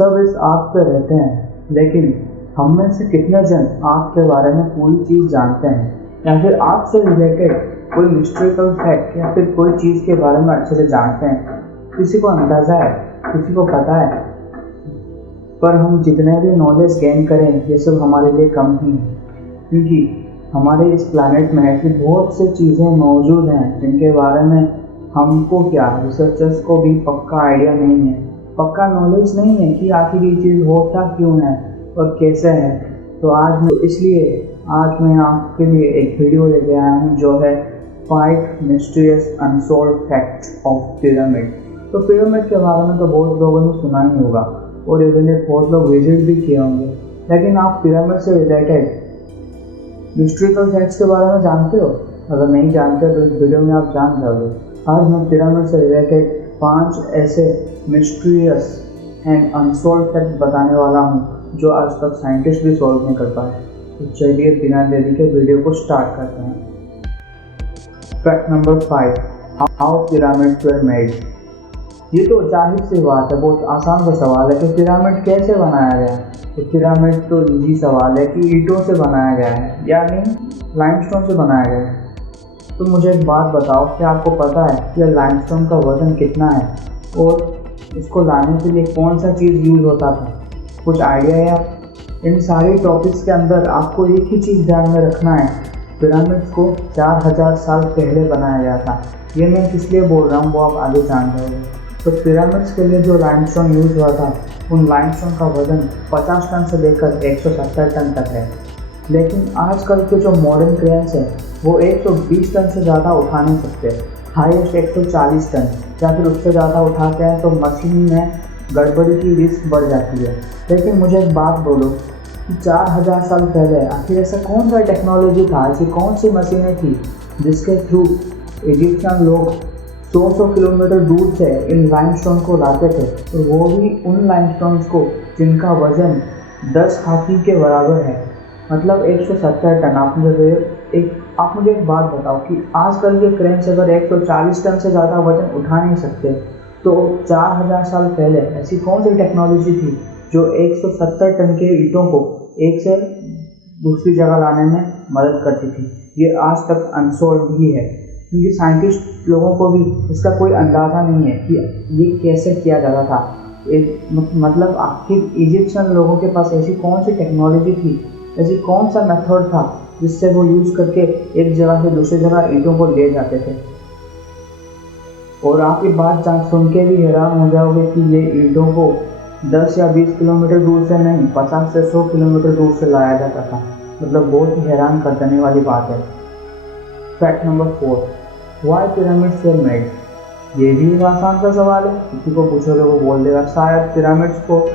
सब इस आग पे रहते हैं, लेकिन हम में से कितने जन आग के बारे में पूरी चीज़ जानते हैं, या फिर आग से रिलेटेड कोई हिस्टोरिकल फैक्ट या फिर कोई चीज़ के बारे में अच्छे से जानते हैं। किसी को अंदाज़ा है, किसी को पता है, पर हम जितने भी नॉलेज गेन करें ये सब हमारे लिए कम ही है, क्योंकि हमारे इस प्लैनेट में ऐसी बहुत सी चीज़ें मौजूद हैं जिनके बारे में हमको क्या रिसर्चर्स को भी पक्का आइडिया नहीं है, पक्का नॉलेज नहीं है कि आखिर ये चीज़ होता क्यों है और कैसे है। तो आज मैं आपके लिए एक वीडियो लेके आया हूँ जो है 5 mysterious unsolved facts of pyramid. तो पिरामिड के बारे में तो बहुत लोगों ने सुना ही होगा और इवन बहुत लोग विजिट भी किए होंगे, लेकिन आप पिरामिड से रिलेटेड हिस्टोरिकल फैक्ट्स के बारे में जानते हो? अगर नहीं जानते तो इस वीडियो में आप जान जाओगे। आज मैं पिरामिड से रिलेटेड 5 ऐसे मिस्टीरियस एंड अनसॉल्व्ड फैक्ट बताने वाला हूँ जो आज तक साइंटिस्ट भी सॉल्व नहीं कर पाए। तो चलिए बिना देरी के वीडियो को स्टार्ट करते हैं। Fact number 5, how pyramids were made. ये तो जाहिर सी बात है, बहुत आसान सा सवाल है कि पिरामिड कैसे बनाया गया। तो पिरामिड तो इजी सवाल है कि ईंटों से बनाया गया है, यानी लाइमस्टोन से बनाया गया है। तो मुझे एक बात बताओ, क्या आपको पता है कि लाइमस्टोन का वज़न कितना है और इसको लाने के लिए कौन सा चीज़ यूज़ होता था? कुछ आइडिया है आप? इन सारे टॉपिक्स के अंदर आपको एक ही चीज़ ध्यान में रखना है, पिरामिड्स को 4000 साल पहले बनाया गया था। ये मैं किस लिए बोल रहा हूँ वो आप आगे जान जाओगे। तो पिरामिड्स के लिए जो लाइमस्टोन यूज़ हुआ था, उन लाइमस्टोन का वज़न 50 टन से लेकर 170 टन तक है। लेकिन आजकल के जो मॉडर्न क्रेन्स हैं वो 120 टन से ज़्यादा उठा नहीं सकते, हाईएस्ट 140 टन या फिर उससे ज़्यादा उठाते हैं तो मशीन में गड़बड़ी की रिस्क बढ़ जाती है। लेकिन मुझे एक बात बोलो कि 4000 साल पहले आखिर ऐसा कौन सा टेक्नोलॉजी था, ऐसी कौन सी मशीनें थी जिसके थ्रू इजिप्शियन लोग 100 किलोमीटर दूर से इन लाइमस्टोन को लाते थे, और वो भी उन लाइमस्टोन्स को जिनका वज़न 10 हाथी के बराबर है, मतलब 170 टन। आप मुझे एक बात बताओ कि आजकल के क्रेन्स अगर 140 टन से ज़्यादा वज़न उठा नहीं सकते, तो 4000 साल पहले ऐसी कौन सी टेक्नोलॉजी थी जो 170 टन के ईंटों को एक से दूसरी जगह लाने में मदद करती थी? ये आज तक अनसॉल्व ही है, क्योंकि साइंटिस्ट लोगों को भी इसका कोई अंदाज़ा नहीं है कि ये कैसे किया जाता था। मतलब आखिर इजिप्शियन लोगों के पास ऐसी कौन सी टेक्नोलॉजी थी, ऐसी कौन सा मेथड था जिससे वो यूज़ करके एक जगह से दूसरी जगह ईंटों को ले जाते थे। और आप ये बात सुन के भी हैरान हो जाओगे कि ये ईंटों को 10 या 20 किलोमीटर दूर से नहीं, 50 से 100 किलोमीटर दूर से लाया जाता था। मतलब बहुत ही हैरान कर देने वाली बात है। Fact number 4, why pyramids were made. ये भी एक आसान सा सवाल है, किसी को पूछोगे वो बोल देगा शायद पिरामिड्स को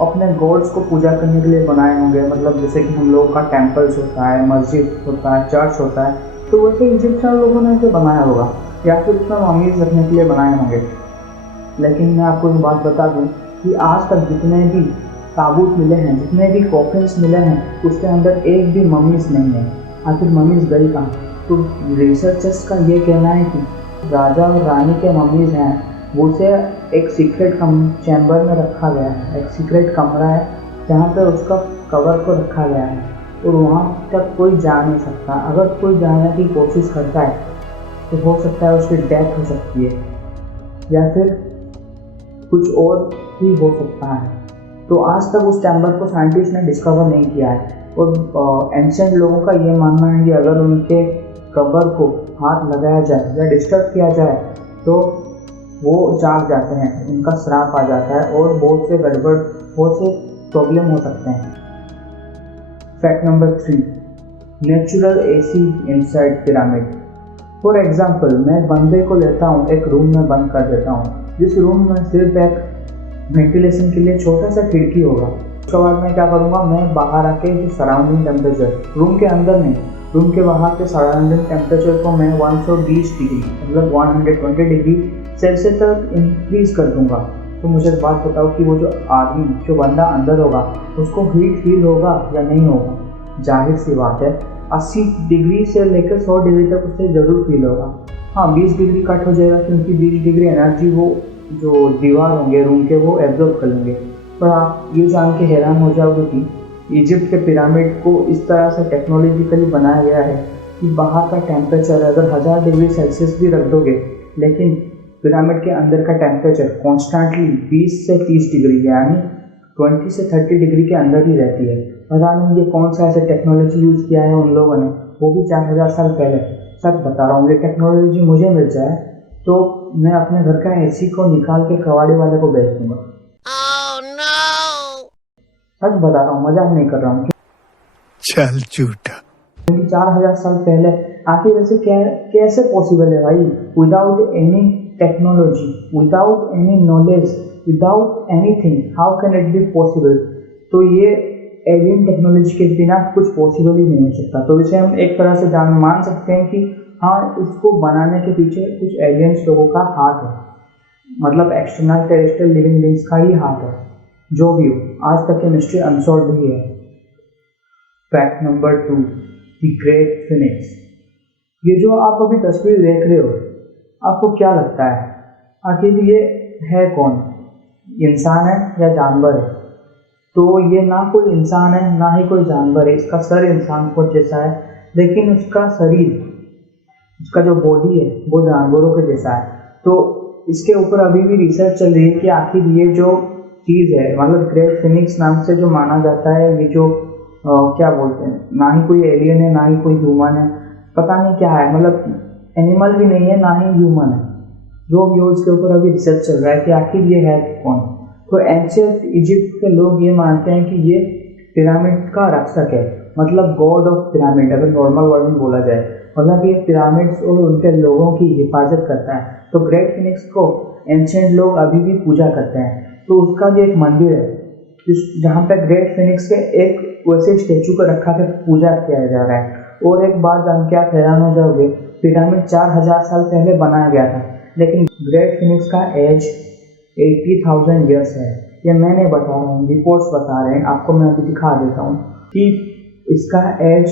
अपने गॉड्स को पूजा करने के लिए बनाए होंगे। मतलब जैसे कि हम लोगों का टेम्पल्स होता है, मस्जिद होता है, चर्च होता है, तो वैसे इजिप्शियन लोगों ने इसे बनाया होगा, या फिर उसमें मम्मीज रखने के लिए बनाए होंगे। लेकिन मैं आपको एक बात बता दूं कि आज तक जितने भी ताबूत मिले हैं, जितने भी कॉफिन्स मिले हैं, उसके अंदर एक भी मम्मीज नहीं है। आखिर मम्मीज गई कहाँ? तो रिसर्चर्स का ये कहना है कि राजा और रानी के मम्मीज हैं, वो उसे एक सीक्रेट चैम्बर में रखा गया है, एक सीक्रेट कमरा है जहाँ पर उसका कवर को रखा गया है और वहाँ तक कोई जा नहीं सकता। अगर कोई जाने की कोशिश करता है तो हो सकता है उसकी डेथ हो सकती है या फिर कुछ और ही हो सकता है। तो आज तक उस चैम्बर को साइंटिस्ट ने डिस्कवर नहीं किया है। और एंशिएंट लोगों का ये मानना है कि अगर उनके कब्र को हाथ लगाया जाए या डिस्टर्ब किया जाए तो वो जाग जाते हैं, उनका श्राप आ जाता है और बहुत से प्रॉब्लम हो सकते हैं। Fact number 3, natural AC inside pyramid. For example, मैं बंदे को लेता हूँ, एक रूम में बंद कर देता हूँ, जिस रूम में सिर्फ एक वेंटिलेशन के लिए छोटा सा खिड़की होगा। उसके बाद मैं क्या करूँगा, मैं बाहर आके जो सराउंडिंग टेम्परेचर, रूम के अंदर नहीं, रूम के बाहर के सराउंडिंग टेम्परेचर को मैं 120 डिग्री मतलब 120 डिग्री सेल्सियस तक इंक्रीज़ कर दूँगा। तो मुझे बात बताओ कि वो जो बंदा अंदर होगा उसको हीट फील होगा या नहीं होगा? जाहिर सी बात है, 80 डिग्री से लेकर 100 डिग्री तक उसे ज़रूर फील होगा। हाँ, 20 डिग्री कट हो जाएगा, क्योंकि 20 डिग्री एनर्जी वो जो दीवार होंगे रूम के वो एब्जॉर्ब कर लेंगे। पर आप ये जान के हैरान हो जाओगे कि इजिप्ट के पिरामिड को इस तरह से टेक्नोलॉजिकली बनाया गया है कि बाहर का टेम्परेचर अगर 1000 डिग्री सेल्सियस भी रख दोगे, लेकिन पिरामिड के अंदर का टेम्परेचर कॉन्स्टेंटली 20 से 30 डिग्री यानी 20 से 30 डिग्री के अंदर ही रहती है। पता नहीं ये कौन सा ऐसे टेक्नोलॉजी यूज़ किया है उन लोगों ने, वो भी 4000 साल पहले। सच बता रहा हूँ, ये टेक्नोलॉजी मुझे मिल जाए तो मैं अपने घर का एसी को निकाल के कबाड़ी वाले को बेच दूंगा। सच बता रहा हूँ, मजाक नहीं कर रहा हूँ। चल झूठा। 4000 साल पहले आखिर ऐसे कैसे पॉसिबल है भाई? Without any technology, without any knowledge, without anything, how can it be possible? तो ये एलियन टेक्नोलॉजी के बिना कुछ पॉसिबल ही नहीं हो सकता। तो इसे हम एक तरह से मान सकते हैं कि हाँ, इसको बनाने के पीछे कुछ एलियंस लोगों का हाथ है, मतलब एक्सटर्नल टेरेस्ट्रियल लिविंग बींग्स का ही हाथ है। जो भी हो, आज तक ये मिस्ट्री अनसॉल्व ही है। Fact number 2, the great Phoenix. ये जो आप अभी तस्वीर देख रहे हो, आपको क्या लगता है आखिर ये है कौन? इंसान है या जानवर है? तो ये ना कोई इंसान है ना ही कोई जानवर है। इसका सर इंसान को जैसा है, लेकिन उसका शरीर, उसका जो बॉडी है वो जानवरों के जैसा है। तो इसके ऊपर अभी भी रिसर्च चल रही है कि आखिर ये जो चीज़ है, मतलब ग्रेट फिनिक्स नाम से जो माना जाता है, ये जो क्या बोलते हैं, ना ही कोई एलियन है ना ही कोई ह्यूमन है, पता नहीं क्या है, मतलब एनिमल भी नहीं है ना ही ह्यूमन है। जो भी हो, इसके ऊपर अभी रिसर्च चल रहा है कि आखिर ये है कौन। तो एंशिएंट इजिप्ट के लोग ये मानते हैं कि ये पिरामिड का रक्षक है, मतलब गॉड ऑफ पिरामिड अगर नॉर्मल वर्ड में बोला जाए, मतलब ये पिरामिड्स और उनके लोगों की हिफाजत करता है। तो ग्रेट फिनिक्स को एंशिएंट लोग अभी भी पूजा करते हैं। तो उसका भी एक मंदिर है जहाँ पे ग्रेट फिनिक्स के एक वैसे स्टेचू को रखा के पूजा किया जा रहा है। और एक बात जान के आप हैरान हो जाओगे, पिरामिड 4000 साल पहले बनाया गया था, लेकिन ग्रेट फिनिक्स का एज 80,000 ईयर्स है। ये मैं नहीं बता रहा हूँ, रिपोर्ट्स बता रहे हैं, आपको मैं अभी दिखा देता हूँ कि इसका एज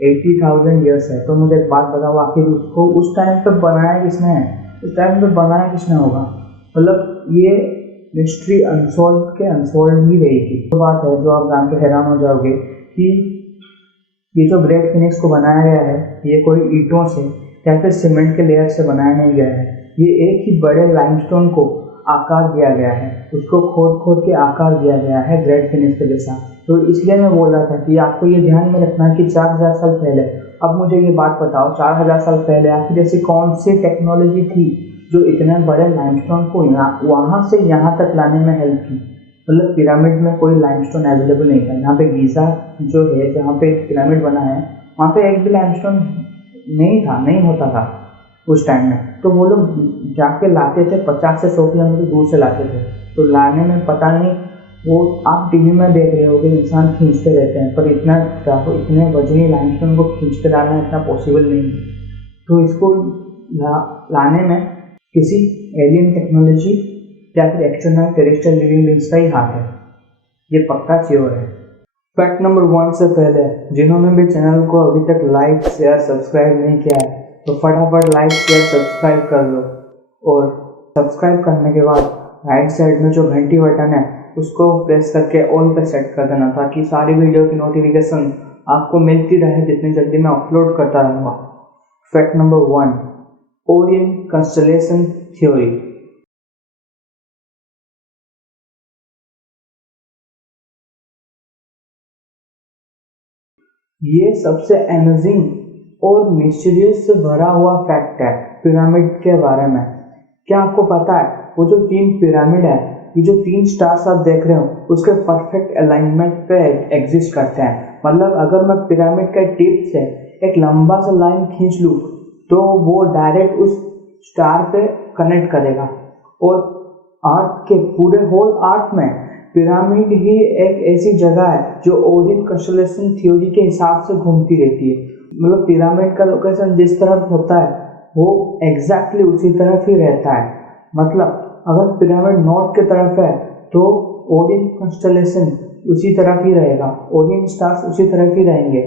80,000 ईयर्स है। तो मुझे एक बात बताओ, आखिर उसको उस टाइम पे बनाया किसने है? उस टाइम पे बनाया किसने होगा? मतलब ये मिस्ट्री अनसॉल्व के अनसॉल्व ही रहेगी। तो बात है जो आप जान के हैरान हो जाओगे कि ये जो ग्रेट फिनिक्स को बनाया गया है, ये कोई ईंटों से या फिर सीमेंट के लेयर से बनाया नहीं गया है। ये एक ही बड़े लाइमस्टोन को आकार दिया गया है, उसको खोद खोद के आकार दिया गया है ग्रेट फिनिक्स के जैसा। तो इसलिए मैं बोल रहा था कि आपको ये ध्यान में रखना है कि 4000 साल पहले, अब मुझे ये बात बताओ, 4000 साल पहले आखिर ऐसी कौन सी टेक्नोलॉजी थी जो इतने बड़े लाइमस्टोन को वहाँ से यहाँ तक लाने में हेल्प की? मतलब पिरामिड में कोई लाइमस्टोन अवेलेबल नहीं था। यहाँ पे गीज़ा जो है, जहाँ पे पिरामिड बना है, वहाँ पे एक भी लाइमस्टोन नहीं था, नहीं होता था उस टाइम में। तो वो लोग जाके लाते थे, 50 से 100 किलोमीटर दूर से लाते थे। तो लाने में पता नहीं, वो आप टीवी में देख रहे होगे इंसान खींचते रहते हैं, पर इतने वजनी लाइमस्टोन को खींच के लाना इतना पॉसिबल नहीं है। तो इसको लाने में किसी एलियन टेक्नोलॉजी या फिर एक्सटर्नल टेरेस्ट्रियल लिविंग बींग्स का ही हाथ है, ये पक्का श्योर है। फैक्ट नंबर 1 से पहले जिन्होंने भी चैनल को अभी तक लाइक शेयर सब्सक्राइब नहीं किया है, तो फटाफट लाइक शेयर सब्सक्राइब कर लो। और सब्सक्राइब करने के बाद राइट साइड में जो घंटी बटन है उसको प्रेस करके ऑल पे सेट कर देना, ताकि सारी वीडियो की नोटिफिकेशन आपको मिलती रहे जितनी जल्दी मैं अपलोड करता रहूँगा। Fact number 1, Orion constellation theory. ये सबसे अमेजिंग और मिस्टीरियस से भरा हुआ फैक्ट है पिरामिड के बारे में। क्या आपको पता है वो जो 3 पिरामिड है, ये जो 3 स्टार्स आप देख रहे हो, उसके परफेक्ट अलाइनमेंट पे एग्जिस्ट करते हैं। मतलब अगर मैं पिरामिड के टिप से एक लंबा सा लाइन खींच लूँ तो वो डायरेक्ट उस स्टार पे कनेक्ट करेगा। और अर्थ के पूरे होल अर्थ में पिरामिड ही एक ऐसी जगह है जो ओरियन कंस्टलेशन थ्योरी के हिसाब से घूमती रहती है। मतलब पिरामिड का लोकेशन जिस तरफ होता है वो एग्जैक्टली उसी तरफ ही रहता है। मतलब अगर पिरामिड नॉर्थ की तरफ है तो ओरियन कंस्टलेशन उसी तरफ ही रहेगा, ओरियन स्टार्स उसी तरफ ही रहेंगे।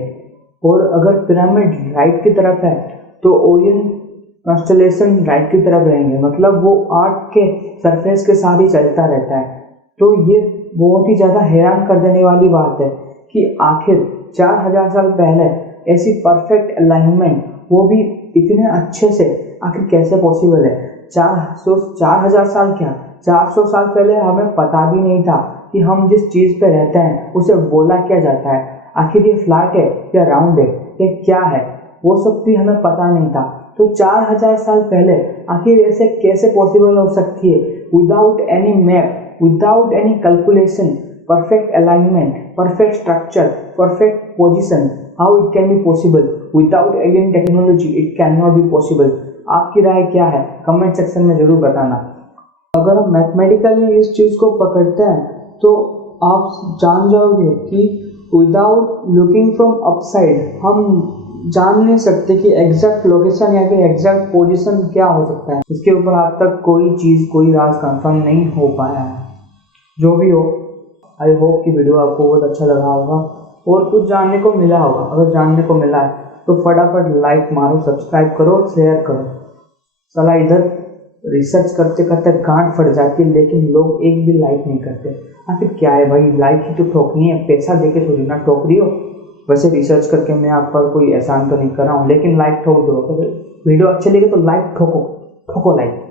और अगर पिरामिड राइट की तरफ है तो ओरियन कंस्टलेशन राइट की तरफ रहेंगे। मतलब वो अर्थ के सरफेस के साथ ही चलता रहता है। तो ये बहुत ही ज़्यादा हैरान कर देने वाली बात है कि आखिर 4000 साल पहले ऐसी परफेक्ट अलाइनमेंट, वो भी इतने अच्छे से, आखिर कैसे पॉसिबल है। 4000 साल क्या, 400 साल पहले हमें पता भी नहीं था कि हम जिस चीज़ पे रहते हैं उसे बोला क्या जाता है, आखिर ये फ्लैट है या राउंड है या क्या है, वो सब भी हमें पता नहीं था। तो 4000 साल पहले आखिर ऐसे कैसे पॉसिबल हो सकती है, without any map, without any calculation, perfect alignment, perfect structure, perfect position, how it can be possible? Without alien technology, it cannot be possible. आपकी राय क्या है, कमेंट सेक्शन में जरूर बताना। अगर हम मैथमेटिकली इस चीज़ को पकड़ते हैं तो आप जान जाओगे कि विदाउट लुकिंग फ्रॉम अपसाइड हम जान नहीं सकते कि एग्जैक्ट लोकेशन या फिर एग्जैक्ट पोजीशन क्या हो सकता है। इसके ऊपर आज तक कोई चीज़, कोई राज कंफर्म नहीं हो पाया है। जो भी हो, आई होप कि वीडियो आपको बहुत अच्छा लगा होगा और कुछ जानने को मिला होगा। अगर जानने को मिला है तो फटाफट लाइक मारो, सब्सक्राइब करो, शेयर करो। साला इधर रिसर्च करते करते गांठ फट जाती है, लेकिन लोग एक भी लाइक नहीं करते। आखिर क्या है भाई, लाइक ही तो ठोकनी है, पैसा देके थोड़ी ना ठोक रही हो। वैसे रिसर्च करके मैं आप पर कोई एहसान तो नहीं कर रहा हूँ, लेकिन लाइक ठोक दो। अगर वीडियो अच्छी लगे तो लाइक ठोको, ठोको लाइक।